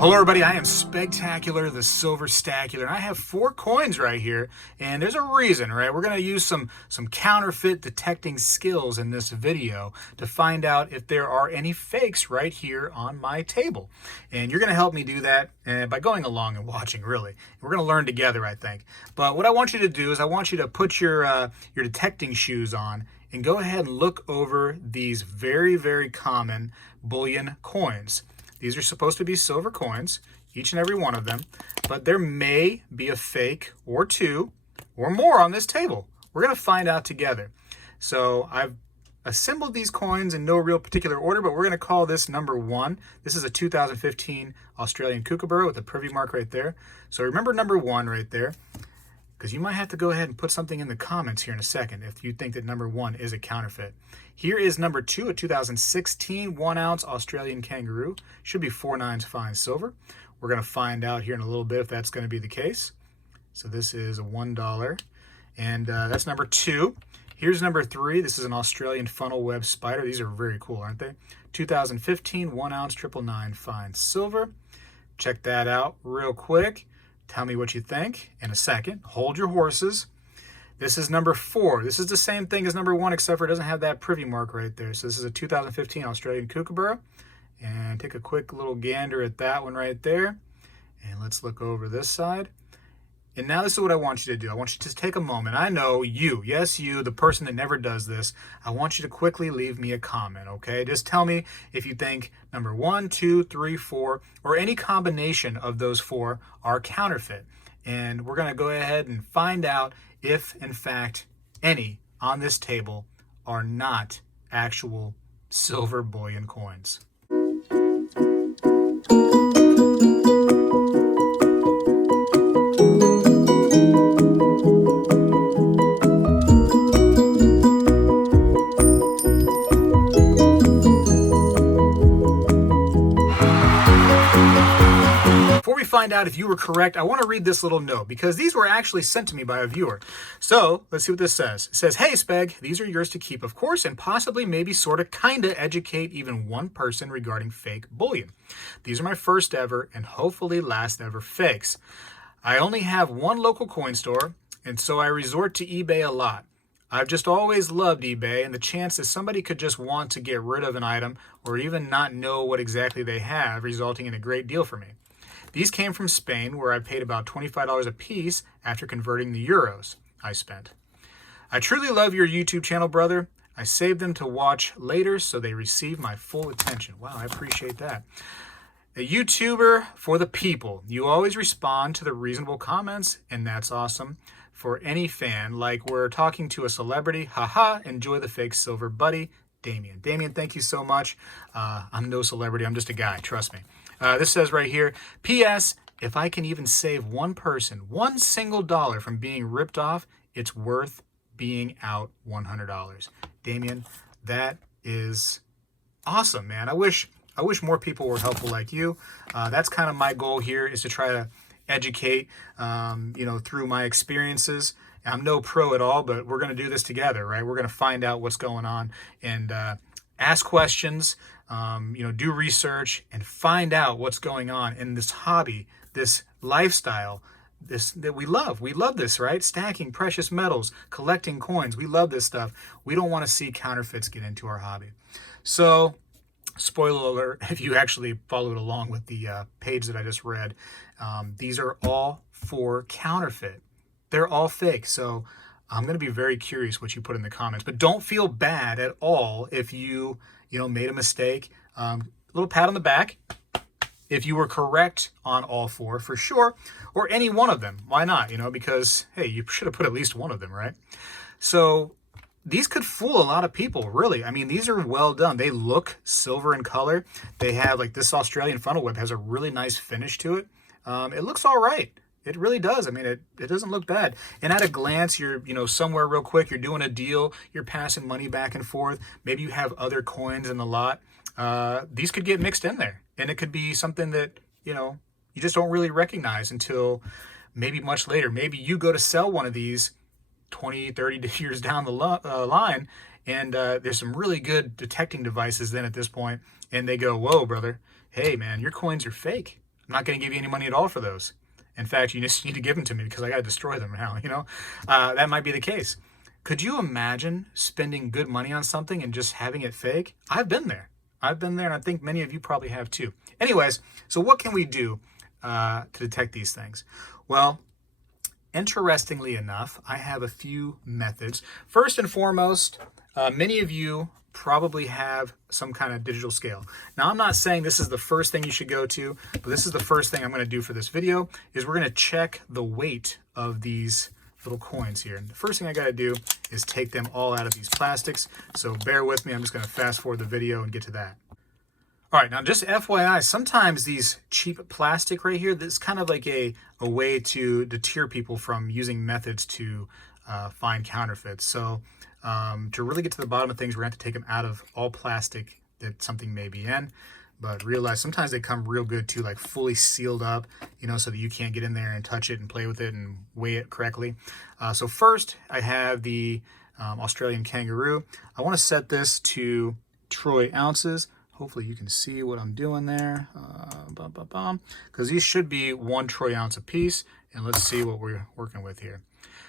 Hello everybody, I am Spegtacular, the Silver Stacular, and I have 4 coins right here, and there's a reason, right? We're going to use some counterfeit detecting skills in this video to find out if there are any fakes right here on my table. And you're going to help me do that by going along and watching, really. We're going to learn together, I think. But what I want you to do is I want you to put your detecting shoes on and go ahead and look over these very, very common bullion coins. These are supposed to be silver coins, each and every one of them, but there may be a fake or 2 or more on this table. We're going to find out together. So I've assembled these coins in no real particular order, but we're going to call this number 1. This is a 2015 Australian kookaburra with a privy mark right there. So remember number 1 right there, because you might have to go ahead and put something in the comments here in a second if you think that number 1 is a counterfeit. Here is number 2, a 2016 1-ounce Australian kangaroo. Should be 4 nines fine silver. We're going to find out here in a little bit if that's going to be the case. So this is a $1, and that's number 2. Here's number 3. This is an Australian funnel web spider. These are very cool, aren't they? 2015 1-ounce 999 fine silver. Check that out real quick. Tell me what you think in a second. Hold your horses. This is number 4. This is the same thing as number 1, except for it doesn't have that privy mark right there. So this is a 2015 Australian kookaburra. And take a quick little gander at that one right there. And let's look over this side. And now this is what I want you to do. I want you to take a moment. I know you, yes you, the person that never does this, I want you to quickly leave me a comment, okay? Just tell me if you think number 1, 2, 3, 4, or any combination of those 4 are counterfeit. And we're going to go ahead and find out if, in fact, any on this table are not actual silver bullion coins. Find out if you were correct, I want to read this little note because these were actually sent to me by a viewer. So let's see what this says. It says, "Hey Speg, these are yours to keep, of course, and possibly maybe sort of kinda educate even one person regarding fake bullion. These are my first ever and hopefully last ever fakes. I only have one local coin store, and so I resort to eBay a lot. I've just always loved eBay and the chance that somebody could just want to get rid of an item or even not know what exactly they have, resulting in a great deal for me. These came from Spain, where I paid about $25 a piece after converting the euros I spent. I truly love your YouTube channel, brother. I saved them to watch later so they receive my full attention." Wow, I appreciate that. "A YouTuber for the people. You always respond to the reasonable comments, and that's awesome. For any fan, like we're talking to a celebrity. Haha, enjoy the fake silver, buddy. Damien." Damien, thank you so much. I'm no celebrity. I'm just a guy. Trust me. This says right here, "P.S. If I can even save one person, one single dollar from being ripped off, it's worth being out $100. Damien, that is awesome, man. I wish more people were helpful like you. That's kind of my goal here, is to try to educate, through my experiences. I'm no pro at all, but we're going to do this together, right? We're going to find out what's going on and ask questions, do research and find out what's going on in this hobby, this lifestyle, this that we love. We love this, right? Stacking precious metals, collecting coins. We love this stuff. We don't want to see counterfeits get into our hobby. So, spoiler alert, if you actually followed along with the page that I just read, these are all 4 counterfeit. They're all fake. So I'm going to be very curious what you put in the comments. But don't feel bad at all if you made a mistake. Little pat on the back if you were correct on all 4 for sure, or any one of them. Why not? Because, hey, you should have put at least one of them, right? So these could fool a lot of people, really. I mean, these are well done. They look silver in color. They have, like, this Australian funnel web has a really nice finish to it. It looks all right. It really does. I mean, it doesn't look bad. And at a glance, you're, somewhere real quick, you're doing a deal, you're passing money back and forth. Maybe you have other coins in the lot. These could get mixed in there. And it could be something that, you just don't really recognize until maybe much later. Maybe you go to sell one of these 20, 30 years down the line, and there's some really good detecting devices then at this point, and they go, "Whoa, brother. Hey, man, your coins are fake. I'm not going to give you any money at all for those. In fact, you just need to give them to me because I got to destroy them now, you know? That might be the case. Could you imagine spending good money on something and just having it fake? I've been there. I've been there, and I think many of you probably have too. Anyways, so what can we do to detect these things? Well, interestingly enough, I have a few methods. First and foremost, many of you probably have some kind of digital scale. Now, I'm not saying this is the first thing you should go to, but this is the first thing I'm going to do for this video, is we're going to check the weight of these little coins here. And the first thing I got to do is take them all out of these plastics. So bear with me. I'm just going to fast forward the video and get to that. All right, now just FYI, sometimes these cheap plastic right here, this is kind of like a way to deter people from using methods to find counterfeits. So to really get to the bottom of things, we're going to have to take them out of all plastic that something may be in. But realize sometimes they come real good too, like fully sealed up, you know, so that you can't get in there and touch it and play with it and weigh it correctly. So first, I have the Australian kangaroo. I want to set this to troy ounces. Hopefully you can see what I'm doing there, because these should be 1 troy ounce a piece. And let's see what we're working with here.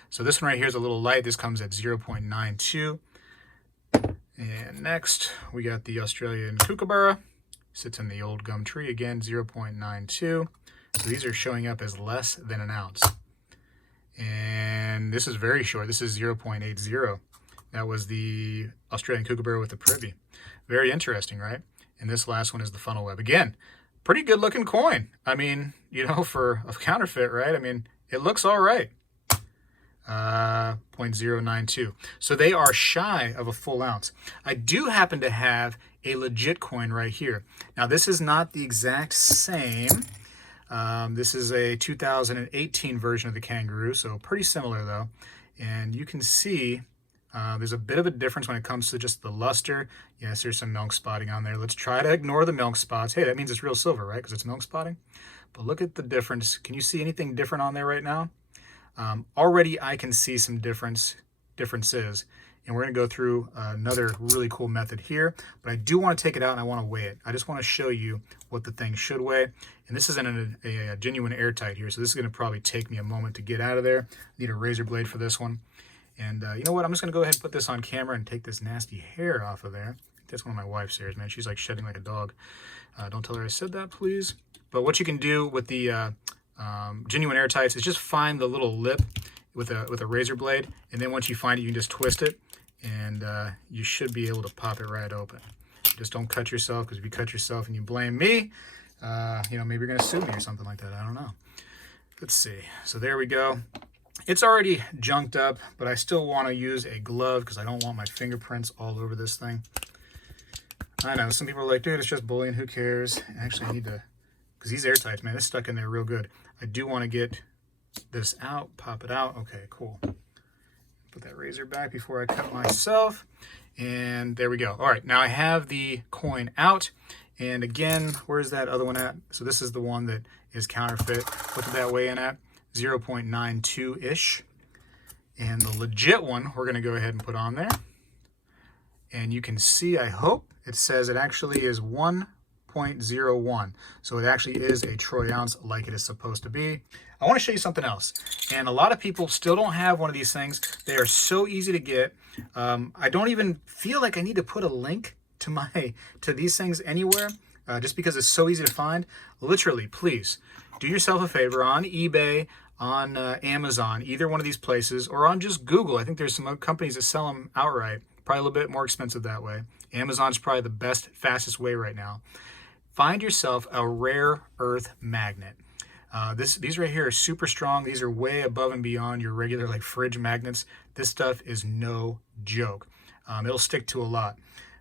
So this one right here is a little light. This comes at 0.92. And next, we got the Australian kookaburra. Sits in the old gum tree, again, 0.92. So these are showing up as less than an ounce. And this is very short. This is 0.80. That was the Australian kookaburra with the privy. Very interesting, right? And this last one is the funnel web. Again, pretty good looking coin. I mean, you know, for a counterfeit, right? I mean, it looks all right. 0.092. So they are shy of a full ounce. I do happen to have a legit coin right here. Now, this is not the exact same. This is a 2018 version of the kangaroo, so pretty similar though. And you can see there's a bit of a difference when it comes to just the luster. Yes, there's some milk spotting on there. Let's try to ignore the milk spots. Hey, that means it's real silver, right? Because it's milk spotting. But look at the difference. Can you see anything different on there right now? Already I can see some differences. And we're going to go through another really cool method here. But I do want to take it out and I want to weigh it. I just want to show you what the thing should weigh. And this isn't a genuine airtight here, so this is going to probably take me a moment to get out of there. Need a razor blade for this one. And you know what? I'm just going to go ahead and put this on camera and take this nasty hair off of there. That's one of my wife's hairs, man. She's like shedding like a dog. Don't tell her I said that, please. But what you can do with the genuine airtights is just find the little lip with a razor blade. And then once you find it, you can just twist it. And you should be able to pop it right open. Just don't cut yourself, because if you cut yourself and you blame me, you know, maybe you're going to sue me or something like that. I don't know. Let's see. So there we go. It's already junked up, but I still want to use a glove because I don't want my fingerprints all over this thing. I know, some people are like, dude, it's just bullion, who cares? Actually, I need to, because these airtights, man, it's stuck in there real good. I do want to get this out, pop it out. Okay, cool. Put that razor back before I cut myself. And there we go. All right, now I have the coin out. And again, where's that other one at? So this is the one that is counterfeit. What did that weigh in at? 0.92-ish. And the legit one, we're going to go ahead and put on there. And you can see, I hope, it says it actually is 1.01. So it actually is a troy ounce like it is supposed to be. I want to show you something else. And a lot of people still don't have one of these things. They are so easy to get. I don't even feel like I need to put a link to these things anywhere, just because it's so easy to find. Literally, please do yourself a favor on eBay, on Amazon, either one of these places, or on just Google. I think there's some companies that sell them outright. Probably a little bit more expensive that way. Amazon's probably the best, fastest way right now. Find yourself a rare earth magnet. These right here are super strong. These are way above and beyond your regular like fridge magnets. This stuff is no joke. It'll stick to a lot.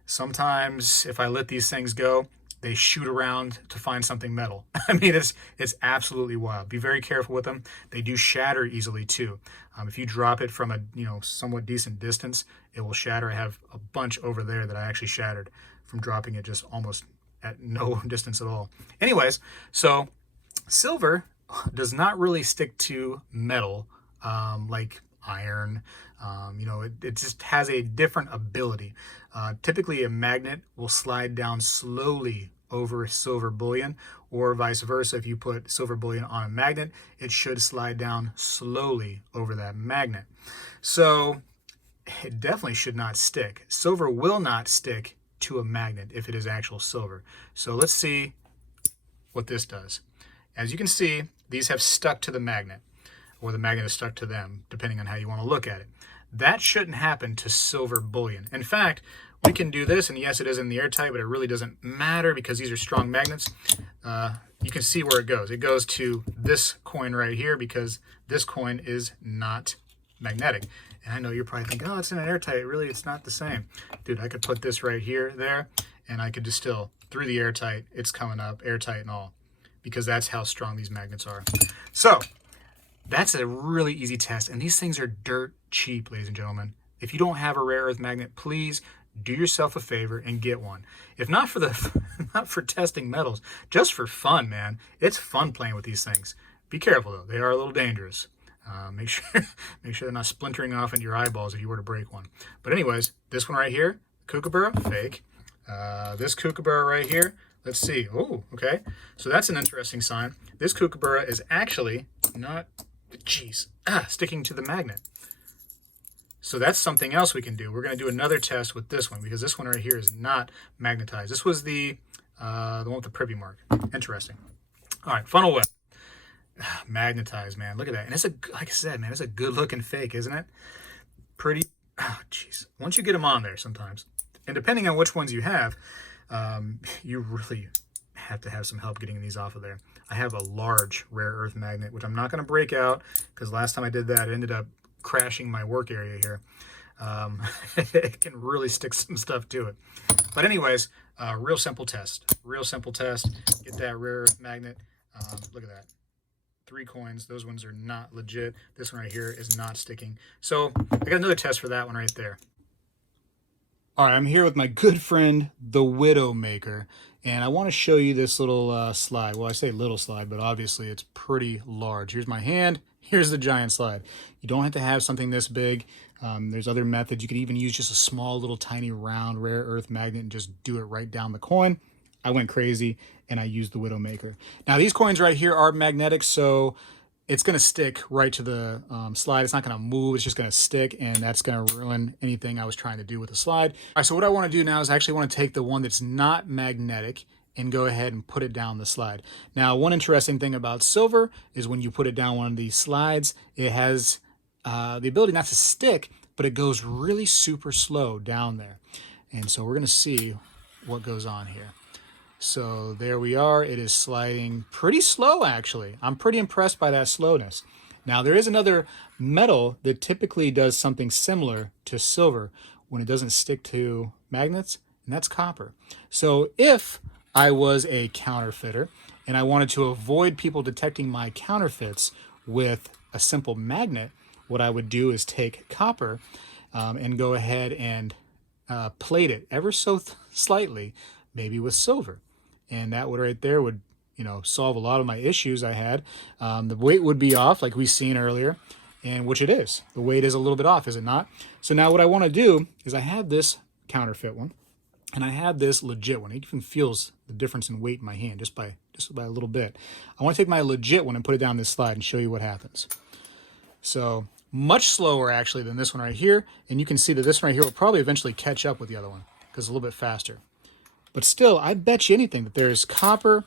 Sometimes if I let these things go, they shoot around to find something metal. I mean, it's absolutely wild. Be very careful with them. They do shatter easily too. If you drop it from a somewhat decent distance, it will shatter. I have a bunch over there that I actually shattered from dropping it just almost at no distance at all. Anyways, so silver does not really stick to metal like iron. It just has a different ability. Typically a magnet will slide down slowly over silver bullion, or vice versa. If you put silver bullion on a magnet, it should slide down slowly over that magnet. So it definitely should not stick. Silver will not stick to a magnet if it is actual silver. So let's see what this does. As you can see, these have stuck to the magnet, or the magnet is stuck to them, depending on how you want to look at it. That shouldn't happen to silver bullion. In fact, we can do this, and yes, it is in the airtight, but it really doesn't matter because these are strong magnets. You can see where it goes. It goes to this coin right here because this coin is not magnetic. And I know you're probably thinking, oh, it's in an airtight. Really, it's not the same. Dude, I could put this right here, there, and I could distill through the airtight. It's coming up, airtight and all, because that's how strong these magnets are. So that's a really easy test, and these things are dirt cheap, ladies and gentlemen. If you don't have a rare earth magnet, please do yourself a favor and get one. If not for not for testing metals, just for fun, man. It's fun playing with these things. Be careful though; they are a little dangerous. Make sure they're not splintering off into your eyeballs if you were to break one. But anyways, this one right here, kookaburra, fake. This kookaburra right here, let's see. Oh, okay. So that's an interesting sign. This kookaburra is actually not, sticking to the magnet. So that's something else we can do. We're going to do another test with this one because this one right here is not magnetized. This was the one with the privy mark. Interesting. All right, funnel web. Magnetized, man. Look at that. And it's like I said, man, it's a good looking fake, isn't it? Pretty. Oh, jeez. Once you get them on there sometimes, and depending on which ones you have, you really have to have some help getting these off of there. I have a large rare earth magnet, which I'm not going to break out because last time I did that, it ended up crashing my work area here. It can really stick some stuff to it. But anyways, real simple test. Real simple test. Get that rare earth magnet. Look at that. 3 coins. Those ones are not legit. This one right here is not sticking. So I got another test for that one right there. All right, I'm here with my good friend, the Widowmaker, and I want to show you this little slide. Well, I say little slide, but obviously it's pretty large. Here's my hand. Here's the giant slide. You don't have to have something this big. There's other methods. You could even use just a small little tiny round rare earth magnet and just do it right down the coin. I went crazy and I used the Widowmaker. Now these coins right here are magnetic, so it's going to stick right to the slide. It's not going to move. It's just going to stick, and that's going to ruin anything I was trying to do with the slide. All right, so what I want to do now is I actually want to take the one that's not magnetic and go ahead and put it down the slide. Now, one interesting thing about silver is when you put it down one of these slides, it has the ability not to stick, but it goes really super slow down there. And so we're going to see what goes on here. So there we are. It is sliding pretty slow, actually. I'm pretty impressed by that slowness. Now, there is another metal that typically does something similar to silver when it doesn't stick to magnets, and that's copper. So if I was a counterfeiter and I wanted to avoid people detecting my counterfeits with a simple magnet, what I would do is take copper and go ahead and plate it ever so slightly, maybe with silver. And that would right there would, solve a lot of my issues I had. The weight would be off like we seen earlier, and which it is. The weight is a little bit off, is it not? So now what I want to do is I have this counterfeit one, and I have this legit one. It even feels the difference in weight in my hand just by a little bit. I want to take my legit one and put it down this slide and show you what happens. So much slower actually than this one right here, and you can see that this one right here will probably eventually catch up with the other one because it's a little bit faster. But still, I bet you anything that there's copper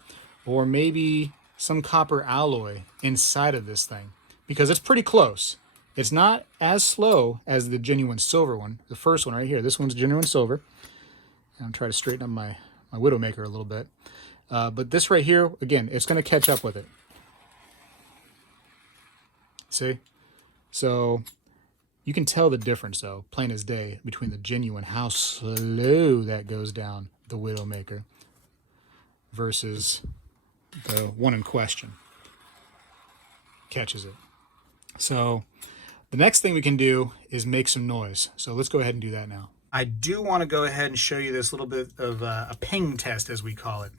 or maybe some copper alloy inside of this thing because it's pretty close. It's not as slow as the genuine silver one, the first one right here. This one's genuine silver. And I'm trying to straighten up my Widowmaker a little bit. But this right here, again, it's going to catch up with it. See? So you can tell the difference, though, plain as day, between the genuine, how slow that goes down the Widowmaker versus the one in question. Catches it. So the next thing we can do is make some noise. So let's go ahead and do that now. I do want to go ahead and show you this little bit of a ping test, as we call it.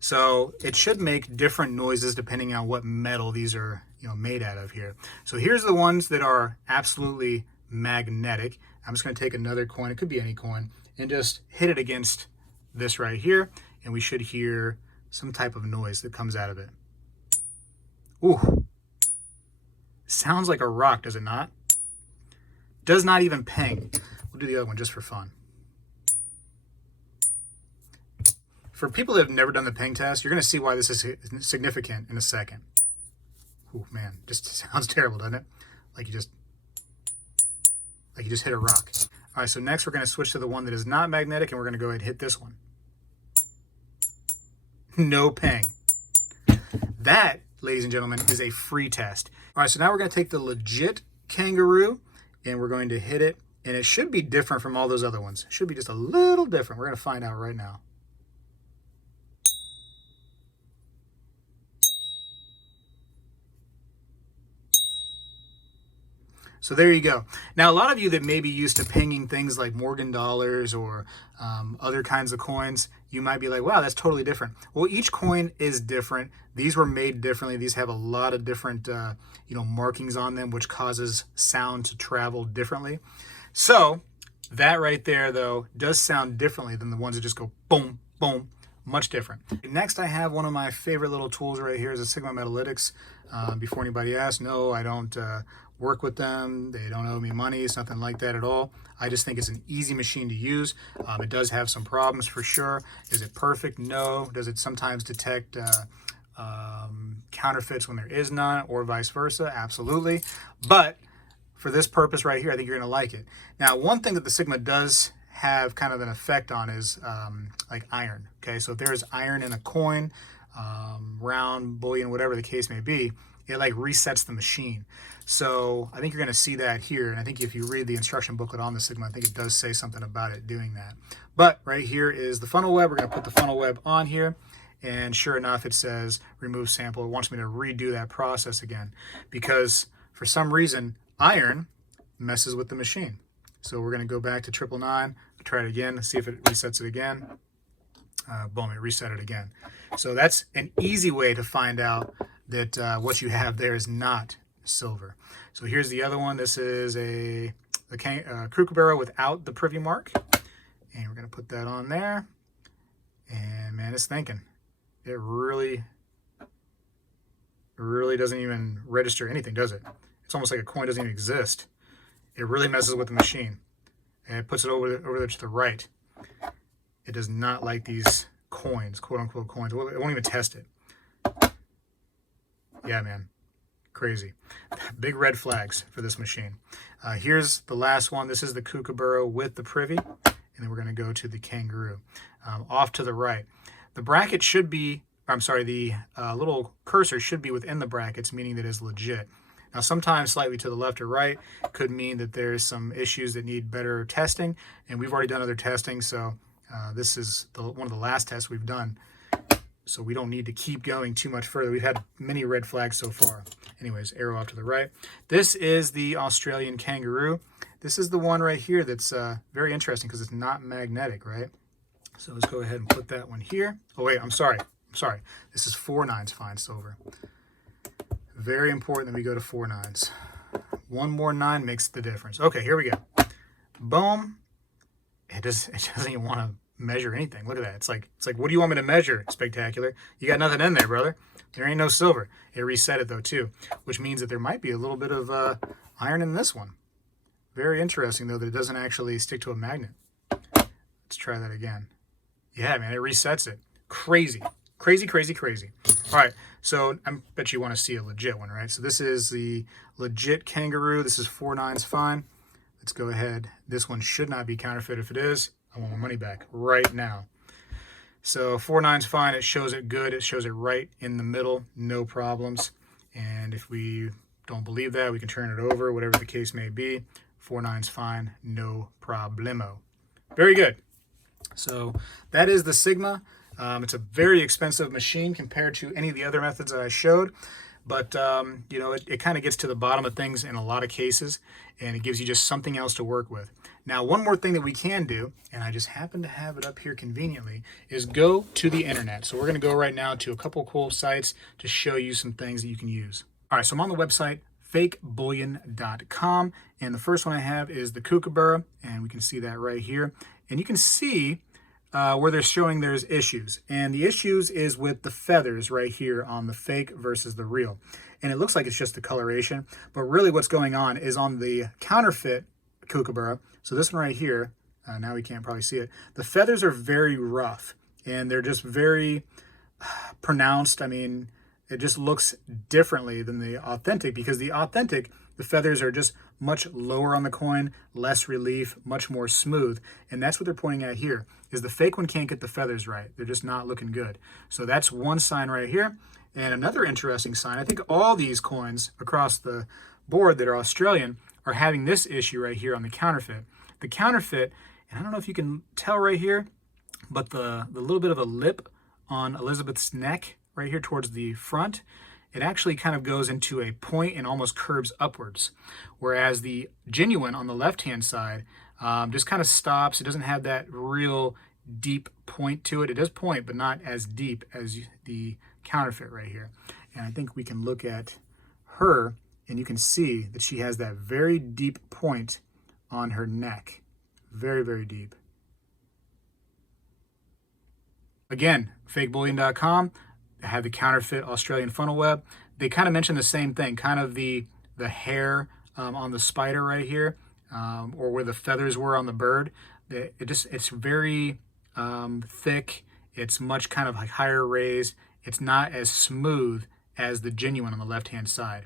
So it should make different noises depending on what metal these are made out of here. So here's the ones that are absolutely magnetic. I'm just going to take another coin, it could be any coin, and just hit it against this right here, and we should hear some type of noise that comes out of it. Ooh, sounds like a rock, does it not? Does not even ping. We'll do the other one just for fun. For people that have never done the ping test, you're going to see why this is significant in a second. Ooh, man, just sounds terrible, doesn't it? Like you just hit a rock. All right, so next we're going to switch to the one that is not magnetic, and we're going to go ahead and hit this one. No ping. That, ladies and gentlemen, is a free test. All right, so now we're going to take the legit kangaroo, and we're going to hit it, and it should be different from all those other ones. It should be just a little different. We're going to find out right now. So there you go. Now, a lot of you that may be used to pinging things like Morgan dollars or other kinds of coins, you might be like, wow, that's totally different. Well, each coin is different. These were made differently. These have a lot of different markings on them, which causes sound to travel differently. So that right there, though, does sound differently than the ones that just go boom, boom. Much different. Next, I have one of my favorite little tools right here is a Sigma Metalytics. Before anybody asks, no, I don't work with them. They don't owe me money. It's nothing like that at all. I just think it's an easy machine to use. It does have some problems for sure. Is it perfect? No. Does it sometimes detect counterfeits when there is none, or vice versa? Absolutely. But for this purpose right here, I think you're going to like it. Now, one thing that the Sigma does have kind of an effect on is like iron. Okay, so if there's iron in a coin, round, bullion, whatever the case may be, it like resets the machine. So I think you're going to see that here, and I think if you read the instruction booklet on the Sigma, I think it does say something about it doing that. But right here is the funnel web. We're going to put the funnel web on here, and sure enough, it says remove sample. It wants me to redo that process again because for some reason iron messes with the machine. So we're going to go back to 999, try it again, see if it resets it again. Boom, it reset it again. So that's an easy way to find out that what you have there is not silver. So here's the other one. This is a kookaburra without the privy mark. And we're going to put that on there. And man, it's thinking. It really doesn't even register anything, does it? It's almost like a coin doesn't even exist. It really messes with the machine. And it puts it over there to the right. It does not like these coins, quote unquote coins. It won't even test it. Yeah, man. Crazy. Big red flags for this machine. Here's the last one. This is the kookaburra with the privy. And then we're going to go to the kangaroo. Off to the right. The bracket should be, the little cursor should be within the brackets, meaning that it's legit. Now, sometimes slightly to the left or right could mean that there's some issues that need better testing, and we've already done other testing, so this is one of the last tests we've done, so we don't need to keep going too much further. We've had many red flags so far. Anyways, arrow off to the right. This is the Australian kangaroo. This is the one right here that's very interesting because it's not magnetic, right? So let's go ahead and put that one here. Oh, wait, I'm sorry. This is 4 nines fine silver. Very important that we go to 4 nines. One more 9 makes the difference. Okay, here we go. Boom. It doesn't even want to measure anything. Look at that. It's like, what do you want me to measure, Spectacular? You got nothing in there, brother. There ain't no silver. It reset it, though, too, which means that there might be a little bit of iron in this one. Very interesting, though, that it doesn't actually stick to a magnet. Let's try that again. Yeah, man, it resets it. Crazy. Crazy, crazy, crazy. All right, so I bet you want to see a legit one, right? So this is the legit kangaroo. This is 4 nines fine. Let's go ahead. This one should not be counterfeit. If it is, I want my money back right now. So 4 nines fine. It shows it good. It shows it right in the middle. No problems. And if we don't believe that, we can turn it over, whatever the case may be. 4 nines fine. No problemo. Very good. So that is the Sigma. It's a very expensive machine compared to any of the other methods that I showed, but it kind of gets to the bottom of things in a lot of cases, and it gives you just something else to work with. Now, one more thing that we can do, and I just happen to have it up here conveniently, is go to the internet. So we're going to go right now to a couple cool sites to show you some things that you can use. All right, so I'm on the website fakebullion.com, and the first one I have is the kookaburra, and we can see that right here. And you can see where they're showing there's issues. And the issues is with the feathers right here on the fake versus the real. And it looks like it's just the coloration, but really what's going on is on the counterfeit kookaburra. So this one right here, now we can't probably see it. The feathers are very rough and they're just very pronounced. I mean, it just looks differently than the authentic, because the authentic, the feathers are just much lower on the coin, less relief, much more smooth. And that's what they're pointing at here, is the fake one can't get the feathers right. They're just not looking good. So that's one sign right here. And another interesting sign, I think all these coins across the board that are Australian are having this issue right here on the counterfeit. The counterfeit, and I don't know if you can tell right here, but the little bit of a lip on Elizabeth's neck right here towards the front, it actually kind of goes into a point and almost curves upwards. Whereas the genuine on the left-hand side just kind of stops. It doesn't have that real deep point to it. It does point, but not as deep as the counterfeit right here. And I think we can look at her and you can see that she has that very deep point on her neck. Very, very deep. Again, fakebullion.com. I have the counterfeit Australian funnel web. They kind of mention the same thing, kind of the hair on the spider right here, or where the feathers were on the bird. It's very thick. It's much kind of like higher raised. It's not as smooth as the genuine on the left-hand side.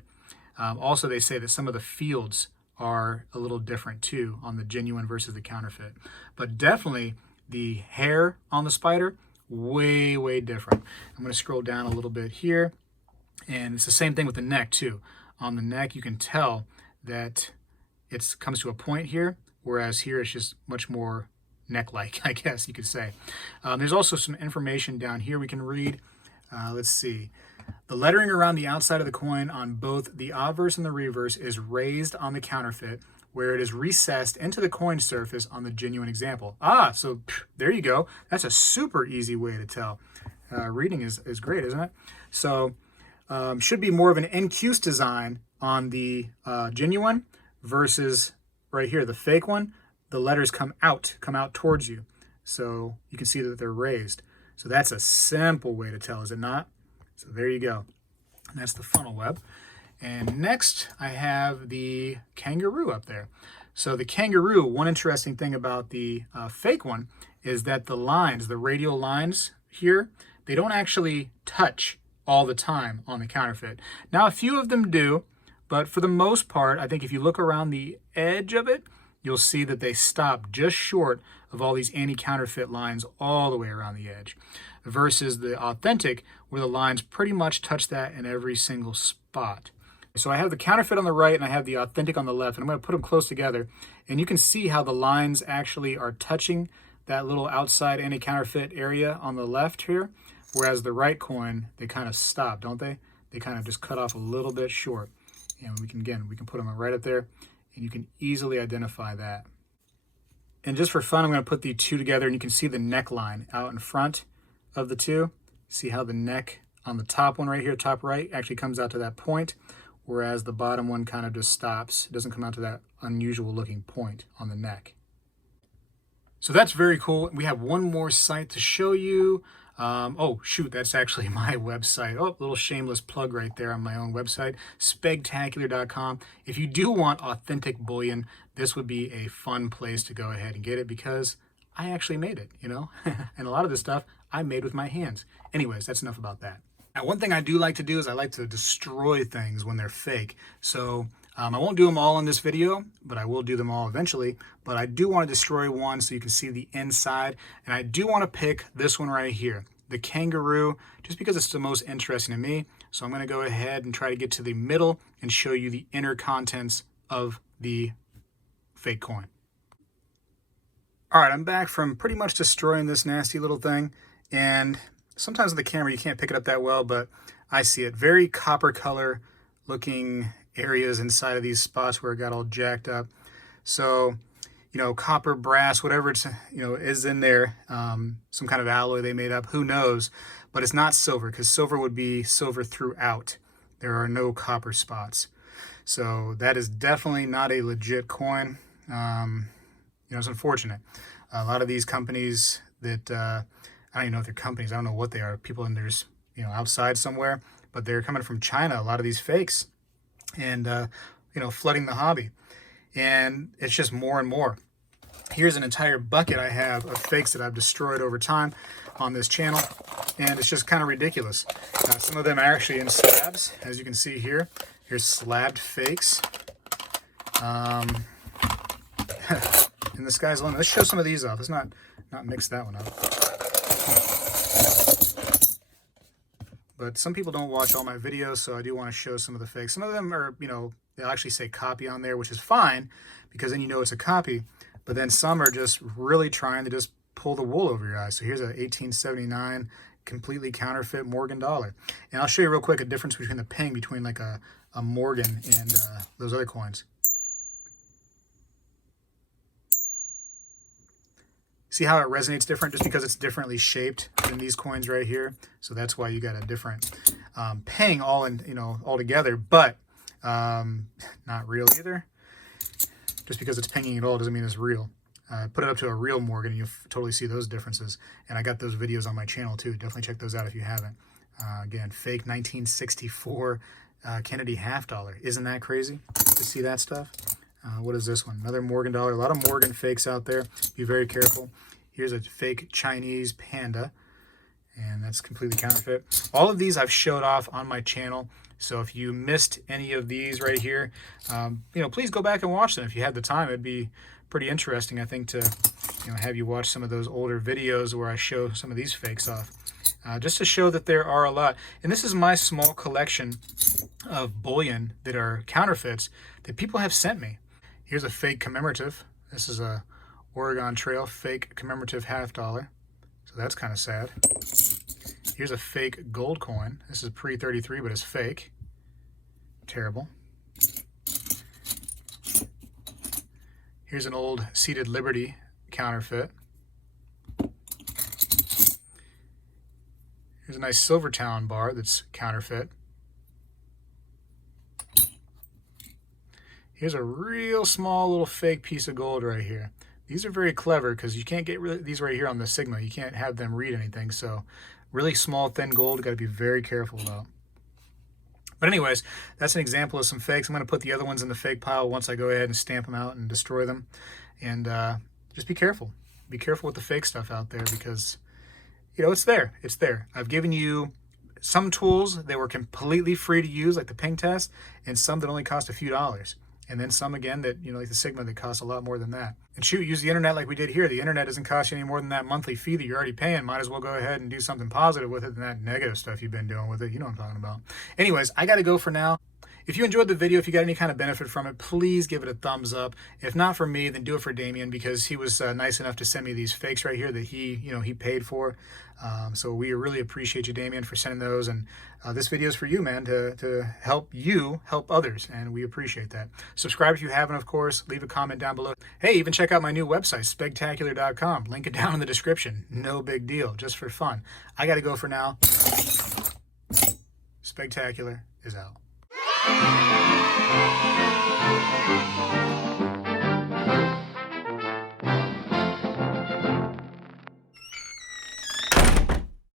Also, they say that some of the fields are a little different too on the genuine versus the counterfeit. But definitely the hair on the spider, way, way different. I'm going to scroll down a little bit here. And it's the same thing with the neck too. On the neck, you can tell that it comes to a point here, whereas here it's just much more neck-like, I guess you could say. There's also some information down here we can read. Let's see. The lettering around the outside of the coin on both the obverse and the reverse is raised on the counterfeit, where it is recessed into the coin surface on the genuine example. So there you go. That's a super easy way to tell. Reading is great, isn't it? So should be more of an NQ's design on the genuine versus right here, the fake one. The letters come out towards you. So you can see that they're raised. So that's a simple way to tell, is it not? So there you go. And that's the funnel web. And next I have the kangaroo up there. So the kangaroo, one interesting thing about the fake one is that the lines, the radial lines here, they don't actually touch all the time on the counterfeit. Now a few of them do, but for the most part, I think if you look around the edge of it, you'll see that they stop just short of all these anti-counterfeit lines all the way around the edge, versus the authentic, where the lines pretty much touch that in every single spot. So I have the counterfeit on the right and I have the authentic on the left, and I'm going to put them close together, and you can see how the lines actually are touching that little outside anti-counterfeit area on the left here, whereas the right coin, they kind of stop, don't they? They kind of just cut off a little bit short. And we can put them right up there, and you can easily identify that. And just for fun, I'm going to put the two together, and you can see the neckline out in front of the two. See how the neck on the top one right here, top right, actually comes out to that point, whereas the bottom one kind of just stops. It doesn't come out to that unusual looking point on the neck. So that's very cool. We have one more site to show you. Oh, shoot, that's actually my website. Oh, little shameless plug right there on my own website, Spegtacular.com. If you do want authentic bullion, this would be a fun place to go ahead and get it, because I actually made it, you know? And a lot of this stuff I made with my hands. Anyways, that's enough about that. Now, one thing I do like to do is I like to destroy things when they're fake. So I won't do them all in this video, but I will do them all eventually. But I do want to destroy one so you can see the inside. And I do want to pick this one right here, the kangaroo, just because it's the most interesting to me. So I'm going to go ahead and try to get to the middle and show you the inner contents of the fake coin. All right, I'm back from pretty much destroying this nasty little thing. And sometimes with the camera you can't pick it up that well, but I see it. Very copper color looking areas inside of these spots where it got all jacked up. So, you know, copper, brass, whatever it's, you know, is in there, some kind of alloy they made up, who knows, but it's not silver, because silver would be silver throughout. There are no copper spots. So that is definitely not a legit coin. You know, it's unfortunate. A lot of these companies, that I don't even know if they're companies. I don't know what they are. People in there's, you know, outside somewhere, but they're coming from China, a lot of these fakes, and you know, flooding the hobby. And it's just more and more. Here's an entire bucket I have of fakes that I've destroyed over time on this channel, and it's just kind of ridiculous. Some of them are actually in slabs, as you can see here. Here's slabbed fakes. And the sky's the limit. Let's show some of these off. Let's not mix that one up. But some people don't watch all my videos, so I do want to show some of the fakes. Some of them are, you know, they'll actually say copy on there, which is fine, because then you know it's a copy. But then some are just really trying to just pull the wool over your eyes. So here's a 1879 completely counterfeit Morgan dollar. And I'll show you real quick a difference between the ping between like a Morgan and those other coins. See how it resonates different just because it's differently shaped than these coins right here. So that's why you got a different ping all in, you know, all together, but not real either. Just because it's pinging at all doesn't mean it's real. Put it up to a real Morgan and you'll totally see those differences. And I got those videos on my channel too. Definitely check those out if you haven't. Again, fake 1964 Kennedy half dollar. Isn't that crazy to see that stuff? What is this one? Another Morgan dollar. A lot of Morgan fakes out there. Be very careful. Here's a fake Chinese panda, and that's completely counterfeit. All of these I've showed off on my channel. So if you missed any of these right here, you know, please go back and watch them if you had the time. It'd be pretty interesting, I think, to, you know, have you watch some of those older videos where I show some of these fakes off, just to show that there are a lot. And this is my small collection of bullion that are counterfeits that people have sent me. Here's a fake commemorative. This is a Oregon Trail fake commemorative half dollar. So that's kind of sad. Here's a fake gold coin. This is pre-33, but it's fake. Terrible. Here's an old Seated Liberty counterfeit. Here's a nice Silvertown bar that's counterfeit. Here's a real small little fake piece of gold right here. These are very clever because you can't get these right here on the Sigma. You can't have them read anything. So really small, thin gold, got to be very careful about. But anyways, that's an example of some fakes. I'm going to put the other ones in the fake pile once I go ahead and stamp them out and destroy them. And just be careful. Be careful with the fake stuff out there because, you know, it's there. It's there. I've given you some tools that were completely free to use, like the ping test, and some that only cost a few dollars. And then some, again, that, you know, like the Sigma that costs a lot more than that. And shoot, use the internet like we did here. The internet doesn't cost you any more than that monthly fee that you're already paying. Might as well go ahead and do something positive with it than that negative stuff you've been doing with it. You know what I'm talking about. Anyways, I got to go for now. If you enjoyed the video, if you got any kind of benefit from it, please give it a thumbs up. If not for me, then do it for Damien because he was nice enough to send me these fakes right here that he paid for. So we really appreciate you, Damien, for sending those. And this video is for you, man, to help you help others. And we appreciate that. Subscribe if you haven't, of course. Leave a comment down below. Hey, even check out my new website, Spegtacular.com. Link it down in the description. No big deal, just for fun. I got to go for now. Spegtacular is out.